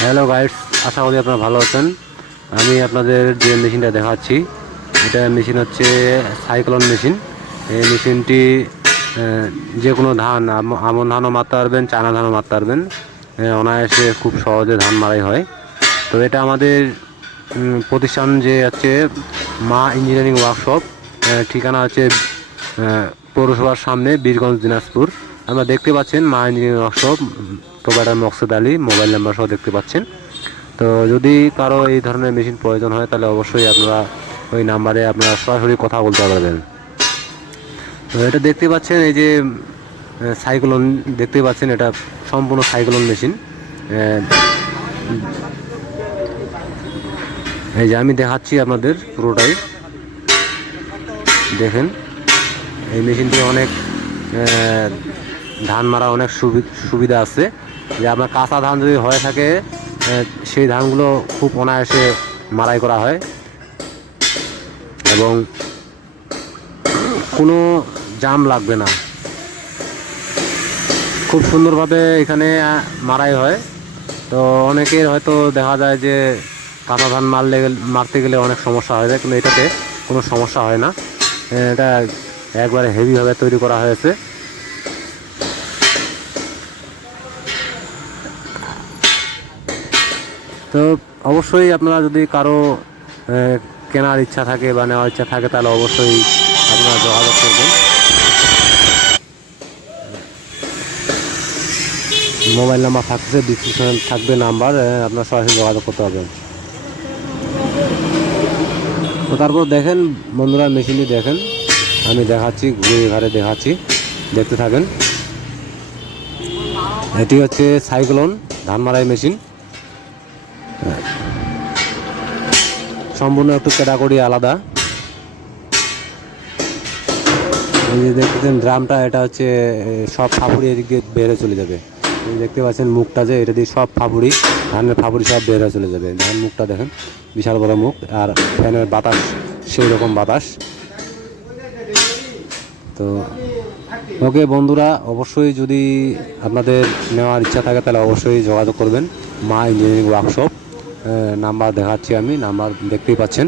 Hello guides আশা করি আপনারা ভালো আছেন। আমি আপনাদের যে মেশিনটা দেখাচ্ছি, এটা মেশিন হচ্ছে সাইক্লোন মেশিন। এই মেশিনটি যে কোনো ধান, আম- আমন ধানও মারতে পারবেন চানা ধানও মারতে পারবেন। অনায়াসে খুব সহজে ধান মারাই হয়। তো এটা আমাদের প্রতিষ্ঠান যে হচ্ছে মা ইঞ্জিনিয়ারিং ওয়ার্কশপ। ঠিকানা হচ্ছে পৌরসভার সামনে বীরগঞ্জ দিনাজপুর। আমরা দেখতে পাচ্ছেন Maa engineering workshop, provider Maksud Ali, mobile number সহ দেখতে পাচ্ছেন। তো যদি কারও এই ধরনের মেশিন প্রয়োজন হয়, তাহলে অবশ্যই আপনারা ওই নাম্বারে আপনারা সরাসরি কথা বলতে পারবেন। তো এটা দেখতে পাচ্ছেন, এই যে সাইক্লোন, দেখতে পাচ্ছেন এটা সম্পূর্ণ সাইক্লোন মেশিন। এই যে আমি দেখাচ্ছি আপনাদের পুরোটাই। দেখেন, এই মেশিনটি অনেক ধান মারা অনেক সুবি- সুবিধা আছে। যে আপনার কাঁচা ধান যদি হয়ে থাকে সেই ধানগুলো খুব অনায়াসে মারাই করা হয়। এবং কোনো জাম লাগবে না। খুব সুন্দরভাবে এখানে মারাই হয়। তো অনেকের হয়তো দেখা যায় যে কাঁচা ধান মারলে মারতে গেলে অনেক সমস্যা হয়ে যায় কিন্তু এটাতে কোনো সমস্যা হয় না। এটা একবারে হেভিভাবে তৈরি করা হয়েছে। তো অবশ্যই আপনারা যদি কারও কেনার ইচ্ছা থাকে বা নেওয়ার ইচ্ছা থাকে, তাহলে অবশ্যই আপনারা যোগাযোগ করবেন। মোবাইল নাম্বার থাকছে ডিসক্রিপশনে থাকবে নাম্বার আপনার সরাসরি যোগাযোগ করতে পারবেন তো তারপর দেখেন, বন্ধুরা, মেশিনটি দেখেন। আমি দেখাচ্ছি, ঘুরে ঘাড়ে দেখাচ্ছি। দেখতে থাকেন। এটি হচ্ছে সাইক্লোন ধান মারাই মেশিন। সম্পূর্ণ একটু ক্যাটাগরি আলাদা। এই যে দেখতেছেন, ড্রামটা, এটা হচ্ছে সব ফাফুড়ি এদিক দিয়ে হয়ে চলে যাবে। দেখতে পাচ্ছেন, মুখটা যে, এটা দিয়ে সব ফাফুড়ি ধানের ফাফুড়ি সব বেড়ে চলে যাবে। ধান মুখটা দেখেন, বিশাল বড় মুখ। আর ফ্যানের বাতাস, সেই রকম বাতাস। তো, ওকে বন্ধুরা, অবশ্যই যদি আপনাদের নেওয়ার ইচ্ছা থাকে, তাহলে অবশ্যই যোগাযোগ করবেন মা ইঞ্জিনিয়ারিং ওয়ার্কশপ নাম্বার দেখাচ্ছি আমি, নাম্বার দেখতেই পাচ্ছেন।